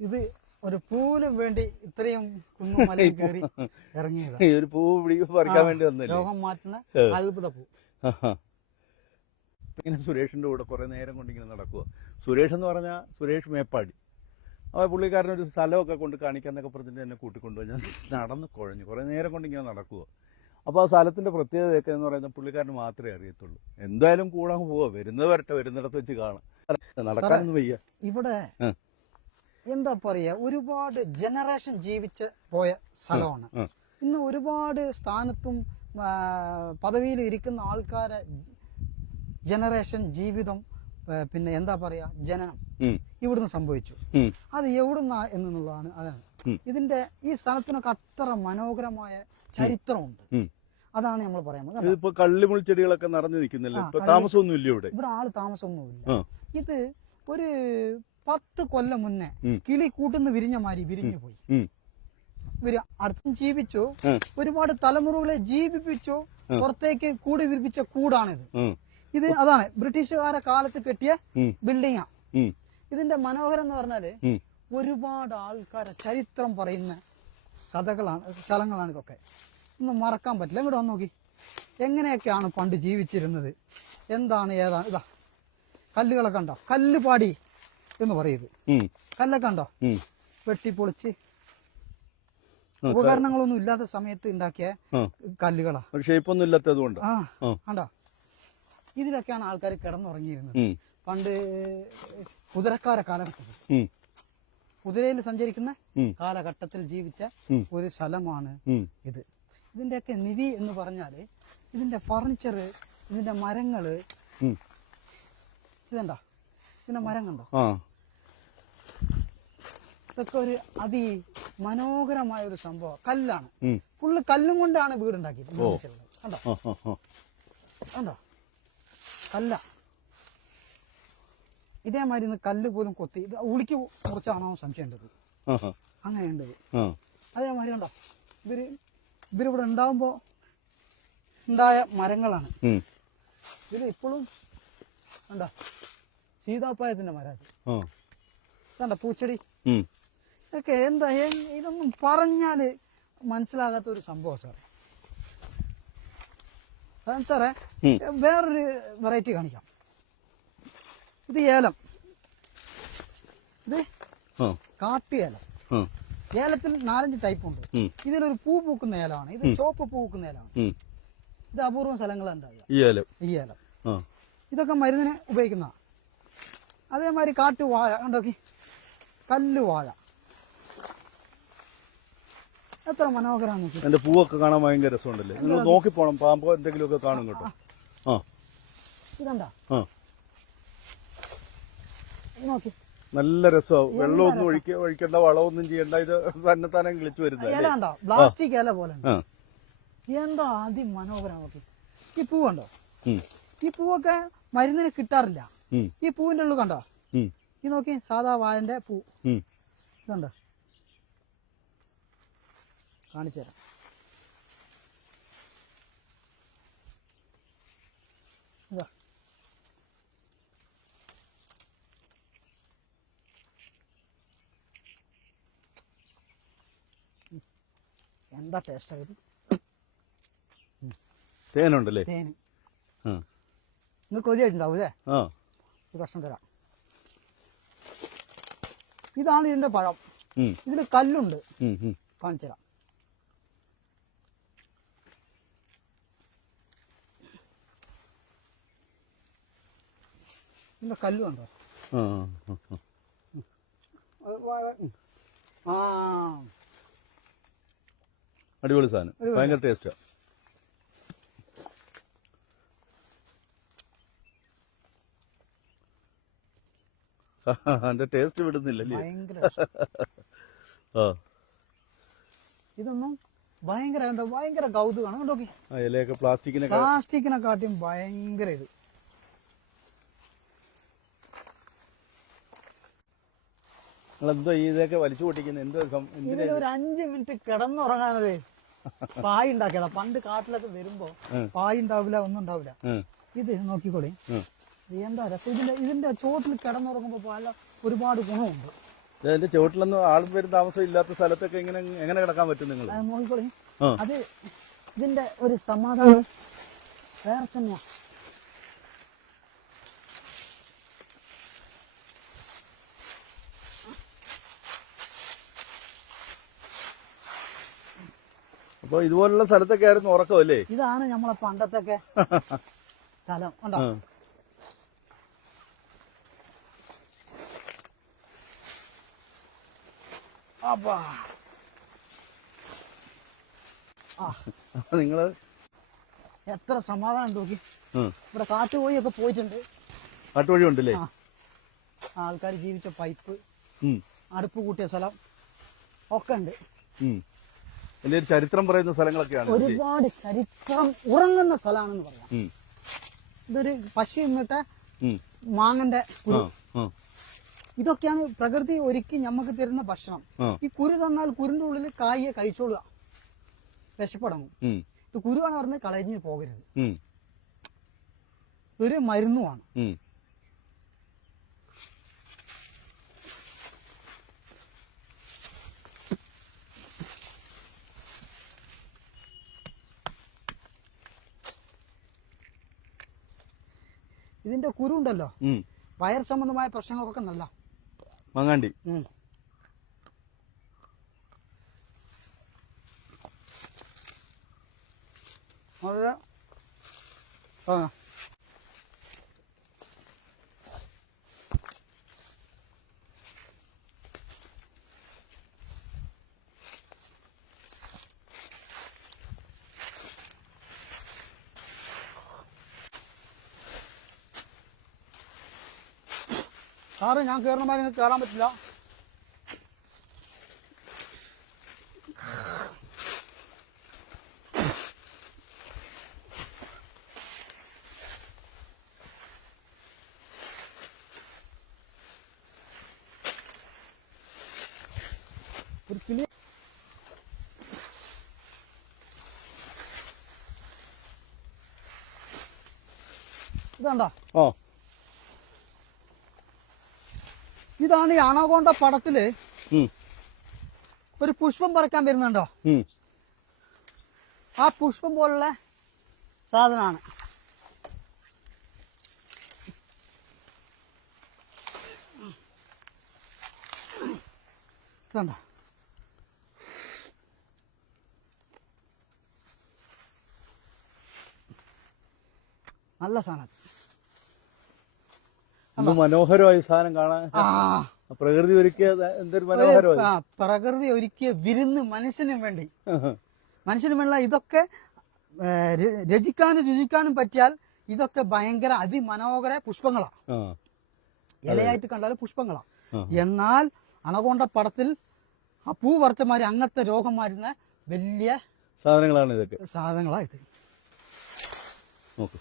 ഇത് ഒരു പൂവിനും വേണ്ടി ഇത്രയും കുന്നും മലയും കയറി ഇറങ്ങിയത്. ഒരു പൂ പറിക്കാൻ വേണ്ടി വന്നില്ല. രോഗം മാറ്റുന്ന അത്ഭുത പൂ. ഇങ്ങനെ സുരേഷിന്റെ കൂടെ കുറെ നേരം കൊണ്ട് ഇങ്ങനെ നടക്കുക. സുരേഷ് എന്ന് പറഞ്ഞാൽ സുരേഷ് മേപ്പാടി. അപ്പോൾ പുള്ളിക്കാരനൊരു സ്ഥലമൊക്കെ കൊണ്ട് കാണിക്കാന്നൊക്കെ പറഞ്ഞിട്ട് എന്നെ കൂട്ടിക്കൊണ്ടുപോയി. ഞാൻ നടന്ന് കുഴഞ്ഞു കുറെ നേരം കൊണ്ട് ഇങ്ങനെ നടക്കുക. അപ്പോൾ ആ സ്ഥലത്തിന്റെ പ്രത്യേകതയൊക്കെ എന്ന് പറയുന്നത് പുള്ളിക്കാരന് മാത്രമേ അറിയത്തുള്ളൂ. എന്തായാലും കൂടെ പോവാ, വരുന്നത് വരട്ടെ, വരുന്നിടത്ത് വെച്ച് കാണാം. നടക്കാനൊന്നും വയ്യ. ഇവിടെ എന്താ പറയാ, ഒരുപാട് ജനറേഷൻ ജീവിച്ച് പോയ സ്ഥലമാണ്. ഇന്ന് ഒരുപാട് സ്ഥാനത്തും പദവിയിൽ ഇരിക്കുന്ന ആൾക്കാരെ ജനറേഷൻ ജീവിതം, പിന്നെ എന്താ പറയാ, ജനനം ഇവിടുന്ന് സംഭവിച്ചു. അത് എവിടുന്ന എന്നുള്ളതാണ്. അതാണ് ഇതിന്റെ ഈ സ്ഥലത്തിനൊക്കെ അത്ര മനോഹരമായ ചരിത്രമുണ്ട്. അതാണ് നമ്മൾ പറയാൻ. ഇപ്പൊ കള്ളിമുൾച്ചെടികളൊക്കെ നിറഞ്ഞു നിൽക്കുന്നില്ല. ഇപ്പൊ താമസമൊന്നും ഇല്ല ഇവിടെ. ഇവിടെ ആള് താമസമൊന്നുമില്ല. ഇത് ഒരു 10 കൊല്ലം മുന്നേ കിളി കൂട്ടുന്ന വിരിഞ്ഞ മാതിരി വിരിഞ്ഞു പോയി. അടുത്തും ജീവിച്ചു, ഒരുപാട് തലമുറകളെ ജീവിപ്പിച്ചു, പുറത്തേക്ക് കൂടി വിരിപ്പിച്ച കൂടാണിത്. ഇത് അതാണ് ബ്രിട്ടീഷുകാരെ കാലത്ത് കെട്ടിയ ബിൽഡിങ്ങാ. ഇതിന്റെ മനോഹരം എന്ന് പറഞ്ഞാല് ഒരുപാട് ആൾക്കാരെ ചരിത്രം പറയുന്ന കഥകളാണ്, സ്ഥലങ്ങളാണ് ഇതൊക്കെ. ഒന്നും മറക്കാൻ പറ്റില്ല. ഇങ്ങോട്ട് വന്ന് നോക്കി, എങ്ങനെയൊക്കെയാണ് പണ്ട് ജീവിച്ചിരുന്നത്, എന്താണ് ഏതാണ്. ഇതാ കല്ലുകളൊക്കെ ഉണ്ടോ, കല്ലുപാടി എന്ന് പറയുന്നത്. കല്ലൊക്കെ ഉണ്ടോ, വെട്ടിപ്പൊളിച്ച് ഉപകരണങ്ങളൊന്നും ഇല്ലാത്ത സമയത്ത് ഉണ്ടാക്കിയ കല്ലുകളാ. ഷേപ്പൊന്നും ഇല്ലാത്തതുകൊണ്ട് കണ്ടോ, ഇതിലൊക്കെയാണ് ആൾക്കാർ കിടന്നുറങ്ങിയിരുന്നത് പണ്ട്. കുതിരക്കാര കാലഘട്ടത്തിൽ, കുതിരയിൽ സഞ്ചരിക്കുന്ന കാലഘട്ടത്തിൽ ജീവിച്ച ഒരു സ്ഥലമാണ് ഇത്. ഇതിന്റെയൊക്കെ നിധി എന്ന് പറഞ്ഞാല് ഇതിന്റെ ഫർണിച്ചർ, ഇതിന്റെ മരങ്ങള്, ഇതെന്താ, ഇതിന്റെ മരം കണ്ടോ, ഇതൊക്കെ ഒരു മനോഹരമായ ഒരു സംഭവം. കല്ലാണ്, ഫുള്ള് കല്ലും കൊണ്ടാണ് വീടുണ്ടാക്കിയത്. കണ്ടോ കണ്ടോ, കല്ല. ഇതേമാതിരി ഇന്ന് കല്ല് പോലും കൊത്തി ഇത് ഉളിക്ക് മുറിച്ചാണോ സംശയമുണ്ടത്. അങ്ങനെയുണ്ട്. അതേമാതിരി കണ്ടോ, ഇവരിവിടെ ഉണ്ടാവുമ്പോ ഉണ്ടായ മരങ്ങളാണ്. ഇതിൽ ഇപ്പോഴും കണ്ടോ സീതാപ്പായത്തിന്റെ മരം. കണ്ടോ പൂച്ചെടി. ഇതൊക്കെ എന്താ, ഇതൊന്നും പറഞ്ഞാല് മനസ്സിലാകാത്ത ഒരു സംഭവം സാറേ. സാറേ വേറൊരു വെറൈറ്റി കാണിക്കാം. ഇത് ഏലം, ഇത് കാട്ടുഏലം. ഏലത്തിൽ 4-5 ടൈപ്പ് ഉണ്ട്. ഇതിലൊരു പൂ പൂക്കുന്ന ഏലമാണ്. ഇത് ചോപ്പ് പൂ പൂക്കുന്ന ഏലമാണ്. ഇത് അപൂർവം സ്ഥലങ്ങളാണ് ഉണ്ടാവുക ഈ ഏലം. ഇതൊക്കെ മരുന്നിന് ഉപയോഗിക്കുന്ന. അതേമാതിരി കാട്ടുവാഴ കണ്ടോക്കി, കല്ലുവാഴ എത്ര മനോഹരമാണ്. എന്റെ പൂവൊക്കെ കാണാൻ ഭയങ്കര രസമുണ്ടല്ലേ. നിങ്ങൾ നോക്കി പോണം, പാമ്പോ എന്തെങ്കിലും ഒക്കെ കാണും കേട്ടോ. ഇതെന്താ നോക്കി, നല്ല രസമാവും. വെള്ളമൊന്നും ഒഴിക്കേണ്ട, വളമൊന്നും ചെയ്യണ്ട. ഇത് തന്നെ തന്നെ കിളിച്ചു വരുന്നത്. ഇല ഉണ്ടോ, പ്ലാസ്റ്റിക് ഇല പോലെ. എന്താ അതിമനോഹരം. നോക്കി ഈ പൂ കണ്ടോ, ഈ പൂവൊക്കെ മരുന്നിന് കിട്ടാറില്ല. ഈ പൂവിന്റെ ഉള്ളു കണ്ടോ, ഈ നോക്കി സാധാ വാഴന്റെ പൂ. ഇതുണ്ടോ, കാണിച്ചു തരാം. ഇതാ എന്താ ടേസ്റ്റ് ആയത്. തേനുണ്ടല്ലേ, തേന്. നിങ്ങൾക്ക് കൊതിയായിട്ടുണ്ടാവും അല്ലേ. ഒരു കഷ്ണം തരാം. ഇതാണ് ഇതിന്റെ പഴം. ഇതില് കല്ലുണ്ട്, കാണിച്ചു തരാം. ഇതിന്റെ കല്ല് കണ്ടോ. അടിപൊളി സാധനം, ഭയങ്കര ടേസ്റ്റാ. അതിന്റെ ടേസ്റ്റ് വിടുന്നില്ലല്ലേ. ഇതൊന്നും ഭയങ്കര എന്താ, ഭയങ്കര കൗതുകമാണ്. കണ്ടോക്കി ഇലയൊക്കെ പ്ലാസ്റ്റിക്കിനെ കാട്ടിയും ഭയങ്കര ഇത്. എന്തോ ഇതൊക്കെ വലിച്ചു പൊട്ടിക്കുന്ന എന്തോ. ഒരു 5 മിനിറ്റ് കിടന്നുറങ്ങാനേ പായ ഉണ്ടാക്കിയതാ. പണ്ട് കാട്ടിലൊക്കെ വരുമ്പോ പായ ഉണ്ടാവില്ല, ഒന്നും ഉണ്ടാവില്ല. ഇത് നോക്കിക്കോളി, എന്താ രസം. ഇതിന്റെ ചോട്ടിൽ കിടന്നുറങ്ങുമ്പോ പല ഒരുപാട് ഗുണമുണ്ട്. അതിന്റെ ചുവട്ടിലൊന്നും ആളും പേരും താമസം ഇല്ലാത്ത സ്ഥലത്തൊക്കെ ഇങ്ങനെ എങ്ങനെ കിടക്കാൻ പറ്റും നിങ്ങൾ? നോക്കിക്കോളി. ആ. അത് ഇതിന്റെ ഒരു സമാധാനം വേറെ തന്നെയാ. അപ്പൊ ഇതുപോലുള്ള സ്ഥലത്തൊക്കെ ആയിരുന്നു ഉറക്കമല്ലേ? ഇതാണ് നമ്മളെ പണ്ടത്തൊക്കെ സ്ഥലം ഉണ്ടോ? അപ്പാ നിങ്ങള് എത്ര സമാധാനം നോക്കി. ഇവിടെ കാട്ടുകോഴിയൊക്കെ പോയിട്ടുണ്ട്. കാട്ടുവഴി ഉണ്ടല്ലേ? ആൾക്കാർ ജീവിച്ച പൈപ്പ്, അടുപ്പ് കൂട്ടിയ സ്ഥലം ഒക്കെ ഉണ്ട്. വലിയ ഒരു ചരിത്രം പറയുന്ന സ്ഥലങ്ങളൊക്കെയാണ്. ഒരുപാട് ചരിത്രം ഉറങ്ങുന്ന സ്ഥലമാണെന്ന് പറയാം. ഇതൊരു പശു എന്നിട്ട് മാങ്ങന്റെ കുരു, ഇതൊക്കെയാണ് പ്രകൃതി ഒരുക്കി ഞമ്മക്ക് തരുന്ന ഭക്ഷണം. ഈ കുരു തന്നാൽ കുരുന്റെ ഉള്ളിൽ കായെ കഴിച്ചോളുക, വിശപ്പടങ്ങും. ഇത് കുരുവാണ് പറഞ്ഞ് കളഞ്ഞു പോകരുത്. ഇതൊരു മരുന്നുമാണ്. ഇതിന്റെ കുരു ഉണ്ടല്ലോ, വയർ സംബന്ധമായ പ്രശ്നങ്ങൾക്കൊക്കെ നല്ല മങ്ങാണ്ടി. സാറ് ഞാൻ കയറണമാരി കയറാൻ പറ്റില്ല. ഒരു കിളി ഇതാണ്ടോ? ഇതാണ് ഈ അണകൊണ്ട പടത്തില് ഒരു പുഷ്പം പറിക്കാൻ വരുന്നുണ്ടോ? ആ പുഷ്പം പോലുള്ള സാധനമാണ്. ഇതുണ്ടോ? നല്ല സാധനം. മനോഹരമായി സാധനം കാണാൻ. പ്രകൃതി ഒരുക്കിയ എന്തൊരു മനോഹരമായി. പ്രകൃതി ഒരുക്കിയ വിരുന്ന് മനുഷ്യനും വേണ്ടി. മനുഷ്യനും വേണ്ട ഇതൊക്കെ രചിക്കാനും രുചിക്കാനും പറ്റിയാൽ ഇതൊക്കെ ഭയങ്കര അതിമനോഹര പുഷ്പങ്ങളാണ്. ഇലയായിട്ട് കണ്ടാലും പുഷ്പങ്ങളാണ്. എന്നാൽ അണകൊണ്ട പടത്തിൽ ആ പൂ വറുത്തമാര് അങ്ങനത്തെ രോഗം മാറുന്ന വലിയ സാധനങ്ങളാണ് ഇതൊക്കെ. സാധനങ്ങളാ ഇത്. നോക്കൂ.